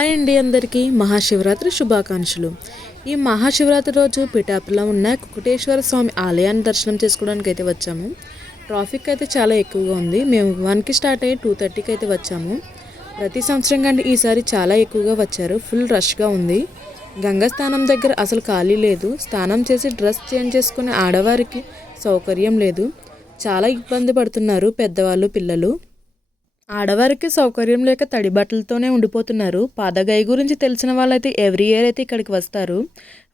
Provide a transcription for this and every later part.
Hi అండి అందరికీ. మహాశివరాత్రి శుభాకాంక్షలు. ఈ మహాశివరాత్రి రోజు పిఠాపులో ఉన్న కుకుటేశ్వర స్వామి ఆలయాన్ని దర్శనం చేసుకోవడానికి అయితే వచ్చాము. ట్రాఫిక్ అయితే చాలా ఎక్కువగా ఉంది. మేము వన్కి స్టార్ట్ అయ్యి టూ థర్టీకి అయితే వచ్చాము. ప్రతి సంవత్సరం కంటే ఈసారి చాలా ఎక్కువగా వచ్చారు. ఫుల్ రష్గా ఉంది. గంగా స్నానం దగ్గర అసలు ఖాళీ లేదు. స్నానం చేసి డ్రెస్ చేంజ్ చేసుకునే ఆడవారికి సౌకర్యం లేదు. చాలా ఇబ్బంది పడుతున్నారు పెద్దవాళ్ళు పిల్లలు. ఆడవారికి సౌకర్యం లేక తడి బట్టలతోనే ఉండిపోతున్నారు. పాదగాయి గురించి తెలిసిన వాళ్ళైతే ఎవ్రీ ఇయర్ అయితే ఇక్కడికి వస్తారు.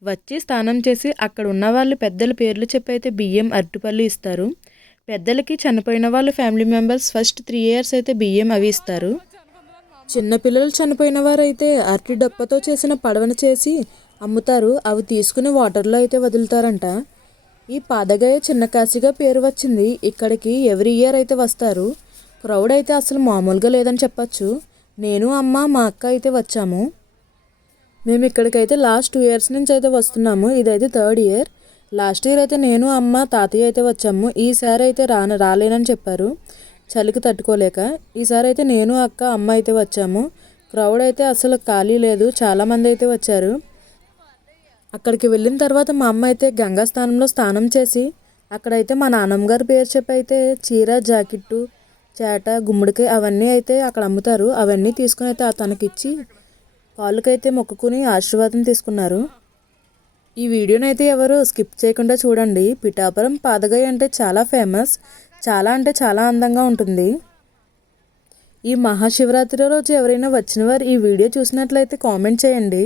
వచ్చి స్నానం చేసి అక్కడ ఉన్న వాళ్ళు పెద్దల పేర్లు చెప్పి అయితే బియ్యం అరటిపళ్ళు ఇస్తారు. పెద్దలకి చనిపోయిన వాళ్ళు family members first three years అయితే బియ్యం అవి ఇస్తారు. చిన్నపిల్లలు చనిపోయిన వారైతే అరటి డప్పతో చేసిన పడవను చేసి అమ్ముతారు. అవి తీసుకుని వాటర్లో అయితే వదులుతారంట. ఈ పాదగాయ చిన్న కాశీగా పేరు వచ్చింది. ఇక్కడికి ఎవ్రీ ఇయర్ అయితే వస్తారు. క్రౌడ్ అయితే అసలు మామూలుగా లేదని చెప్పచ్చు. నేను అమ్మ మా అక్క అయితే వచ్చాము. మేము ఇక్కడికైతే లాస్ట్ టూ ఇయర్స్ నుంచి అయితే వస్తున్నాము. ఇదైతే థర్డ్ ఇయర్. లాస్ట్ ఇయర్ అయితే నేను అమ్మ తాతయ్య అయితే వచ్చాము. ఈసారి అయితే రాను రాలేనని చెప్పారు. చలికి తట్టుకోలేక. ఈసారి అయితే నేను అక్క అమ్మ అయితే వచ్చాము. క్రౌడ్ అయితే అసలు ఖాళీ లేదు. చాలామంది అయితే వచ్చారు. అక్కడికి వెళ్ళిన తర్వాత మా అమ్మ అయితే గంగా స్నానంలో స్నానం చేసి అక్కడైతే మా నాన్నమ్మ గారి పేరు చెప్పి అయితే చీర జాకెట్టు చేట గుమ్మడికాయ అవన్నీ అయితే అక్కడ అమ్ముతారు. అవన్నీ తీసుకుని అయితే తనకిచ్చి కాళ్ళకైతే మొక్కుకుని ఆశీర్వాదం తీసుకున్నారు. ఈ వీడియోని అయితే ఎవరు స్కిప్ చేయకుండా చూడండి. పిఠాపురం పాదగాయ అంటే చాలా ఫేమస్. చాలా అంటే చాలా అందంగా ఉంటుంది. ఈ మహాశివరాత్రి రోజు ఎవరైనా వచ్చిన వారు ఈ వీడియో చూసినట్లయితే కామెంట్ చేయండి.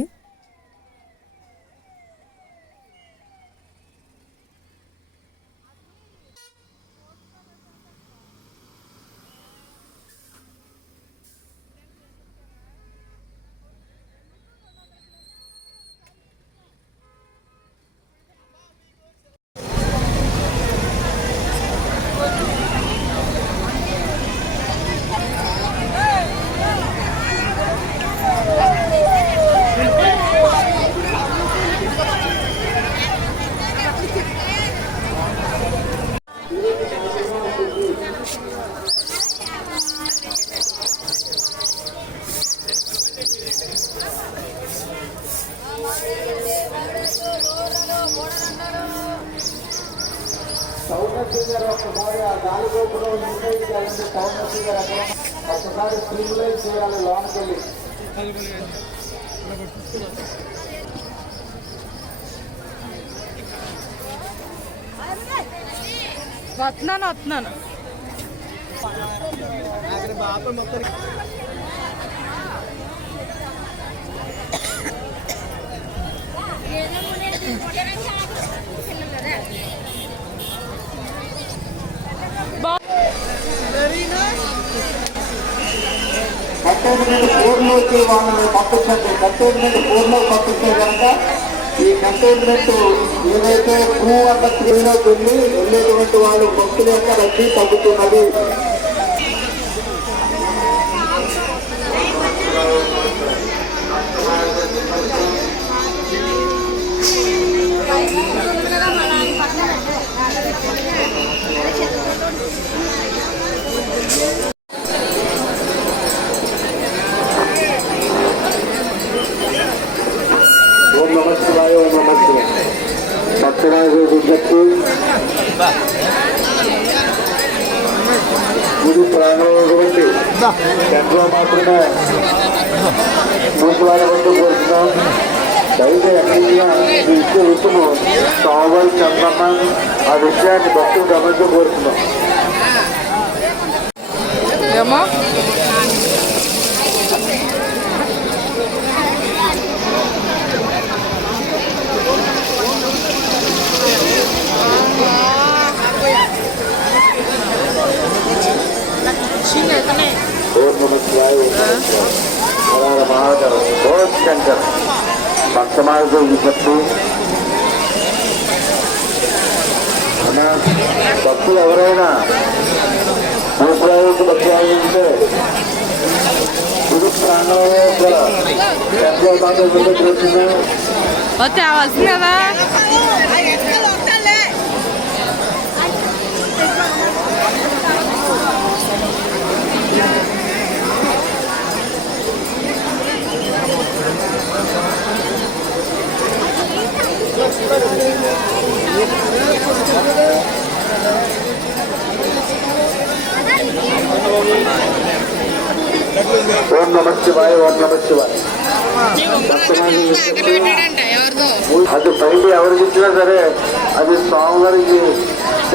సౌందర్య గారు ఒక్కసారి ఆ గాలి గోపురం నిర్ణయం చేయాలంటే సౌందర్య గారు అక్కడ ఒక్కసారి స్ట్రీమ్లైన్ చేయాలి లోనికి వెళ్ళి వస్తున్నాను వస్తున్నాను కంటైన్మెంట్ ఊర్లోకి వాళ్ళని పంపించండి. కంటైన్మెంట్ ఊర్లో పంపిస్తే కనుక ఈ కంటైన్మెంట్ ఏదైతే భూ అన్న త్రీలోకి వెళ్ళి వెళ్ళేటువంటి వాళ్ళు భక్తుల యొక్క రద్దీ తగ్గుతున్నది. టెంట్లో మాత్రమే. మూసివాళ్ళ కోరుతున్నాం దయచేసి అన్నింటిగా ఈ ఇచ్చే ఋతువు స్వామివారి చంద్రమ్మ ఆ విషయాన్ని భక్తులు గమనించ కోరుతున్నాం ఏమో? ఓం నమ శివాయ ఓం నమ శివాయ హర మహాదేవ ఓం శంకర్ భక్తమార్గ విజ్ఞప్తి అన్నా, భక్తులు ఎవరైనా మూసాలకు భక్తులు ఉంటే గురు ప్రాంగణంలో గల ఎంతో బాగా విడుదల తేవాల్సింది కదా శివాయ ఓం నమ శివాయ. అది బయట ఎవరికి ఇచ్చినా సరే అది స్వామివారికి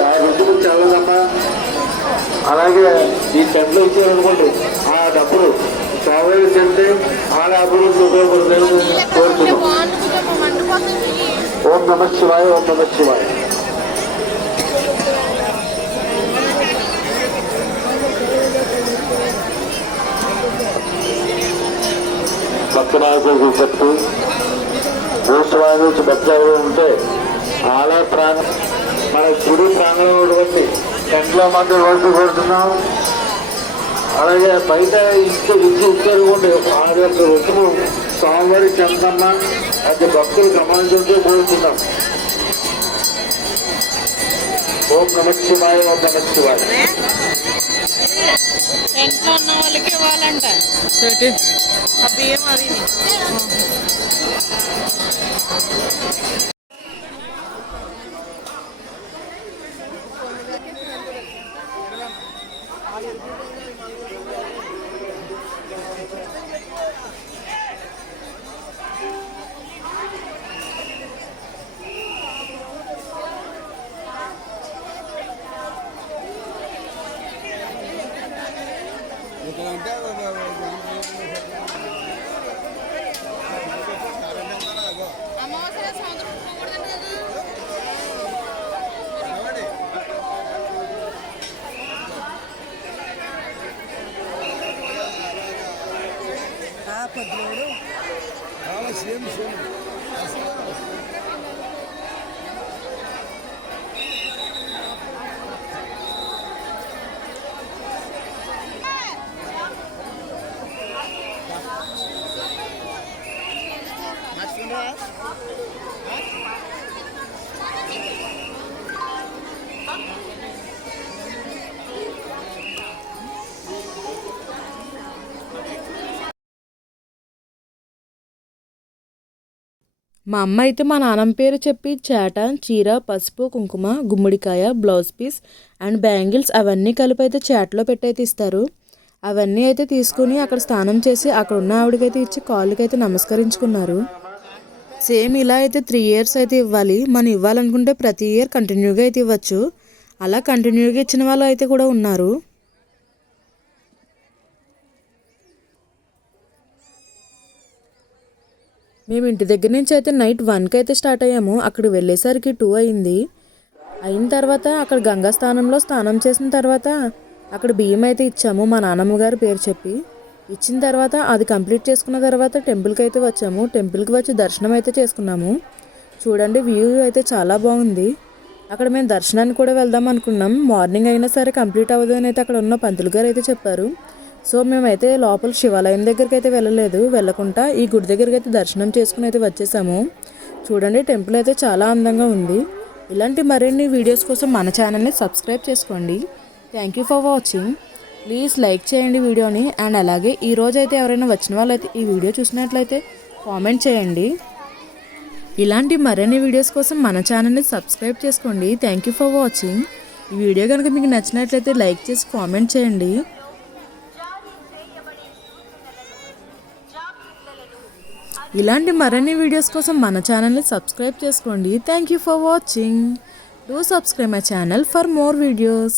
ఆ రుచికి చల్లదమ్మా అలాగే ఈ టెంట్లో ఇచ్చారనుకోండి ఆ డబ్బులు స్వామివారికి చెప్తే ఆ డబ్బులు ఉపయోగపడుతుంది కోరుతున్నాం ఓం నమ శివాయ ఓం నమ శివాయ. భక్తనాయకులకు చెప్తూ భూస్వామి నుంచి భక్తులు ఉంటే ఆలయ ప్రాంగ మన గుడి ప్రాంగణంలో ఉన్నటువంటి టెంట్లో మంది వరకు కొడుతున్నాం అలాగే బయట ఇచ్చే విద్య ఇచ్చారు ఉంటే ఆరు యొక్క రుసుము స్వామివారి చెందమ్మ అది భక్తులు గమనించుంటూ కోరుతున్నాం ఓం నమ శివాయ ఓం నమ శివాయ. ఇంట్లో ఉన్న వాళ్ళకి ఇవ్వాలంట. చెట్టు ఆ బియ్యం అది మా అమ్మ అయితే మా నాన్నమ్మ పేరు చెప్పి చేట చీర పసుపు కుంకుమ గుమ్మడికాయ బ్లౌజ్ పీస్ అండ్ బ్యాంగిల్స్ అవన్నీ కలిపి అయితే చేటలో పెట్టయితే ఇస్తారు. అవన్నీ అయితే తీసుకుని అక్కడ స్నానం చేసి అక్కడ ఉన్న ఆవిడకైతే ఇచ్చి కాళ్ళకైతే నమస్కరించుకున్నారు. సేమ్ ఇలా అయితే త్రీ ఇయర్స్ అయితే ఇవ్వాలి. మనం ఇవ్వాలనుకుంటే ప్రతి ఇయర్ కంటిన్యూగా అయితే ఇవ్వచ్చు. అలా కంటిన్యూగా ఇచ్చిన వాళ్ళు అయితే కూడా ఉన్నారు. మేము ఇంటి దగ్గర నుంచి అయితే నైట్ వన్కి అయితే స్టార్ట్ అయ్యాము. అక్కడికి వెళ్ళేసరికి టూ అయింది. అయిన తర్వాత అక్కడ గంగా స్థానంలో స్నానం చేసిన తర్వాత అక్కడ బియ్యం అయితే ఇచ్చాము మా నాన్నమ్మ గారి పేరు చెప్పి. ఇచ్చిన తర్వాత అది కంప్లీట్ చేసుకున్న తర్వాత టెంపుల్కి అయితే వచ్చాము. టెంపుల్కి వచ్చి దర్శనం అయితే చేసుకున్నాము. చూడండి వ్యూ అయితే చాలా బాగుంది. అక్కడ మేము దర్శనానికి కూడా వెళ్దాం అనుకున్నాం. మార్నింగ్ అయినా సరే కంప్లీట్ అవ్వదు అని అయితే అక్కడ ఉన్న పంతులు గారు అయితే చెప్పారు. సో మేమైతే లోపల శివాలయం దగ్గరికి అయితే వెళ్ళలేదు. వెళ్ళకుండా ఈ గుడి దగ్గరికి అయితే దర్శనం చేసుకుని అయితే వచ్చేసాము. చూడండి టెంపుల్ అయితే చాలా అందంగా ఉంది. ఇలాంటి మరిన్ని వీడియోస్ కోసం మన ఛానల్ని సబ్స్క్రైబ్ చేసుకోండి. Thank you for watching please like చేయండి వీడియోని. అండ్ అలాగే ఈ రోజు అయితే ఎవరైనా వచ్చిన వాళ్ళైతే ఈ వీడియో చూసినట్లయితే కామెంట్ చేయండి. ఇలాంటి మరిన్ని వీడియోస్ కోసం మన ఛానల్ని సబ్స్క్రైబ్ చేసుకోండి. థ్యాంక్ యూ ఫర్ వాచింగ్ ఈ వీడియో కనుక మీకు నచ్చినట్లయితే లైక్ చేసి కామెంట్ చేయండి. ఇలాంటి మరిన్ని వీడియోస్ కోసం మన ఛానల్ని సబ్స్క్రైబ్ చేసుకోండి. Thank you for watching do subscribe my channel for more videos